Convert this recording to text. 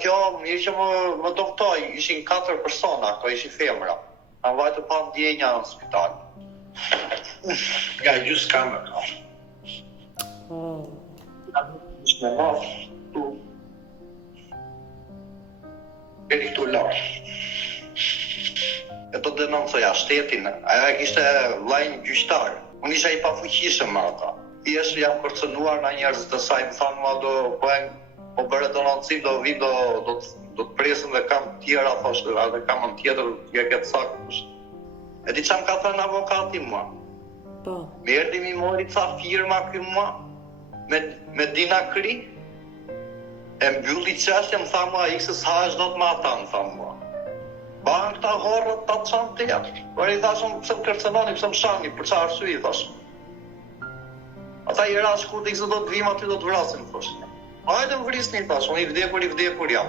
Kjo mirë që më doktoj, ishin 4 persona, këto ishin femra. Kanë vajtë pa ndjenja në spital. Nga gjusë kamë ka. Ishtë me mafë, tu. Deri këtu larë. E të denoncoja shtetin, aja kishte vllajin gjyqtar. Unë isha i pafuqishëm me ata. Thjesht jam kërcënuar nga njerëz të saj, më thanë mua po bëre denoncim, do vi, do të presin dhe kam tjera, thoshte, edhe kam në tjetër, t'je këtë sakë. E di çam ka thënë avokati mua. Po. Me erdhi mi mori ca firma ky mua, me dinakri, e mbylli çështjen, më tha mua, ikës hash do të ma ata, më tha mua. Banë këta horrët ta çan të jashtë. Por i thashëm, pse më kërcënoni, pse më shani, për çfarë arsye, i thashëm. Ata i rash kur të ikës do të vim aty do të vrasin, thoshte. Hajde më vrisni, thashë, unë i vdekur jam.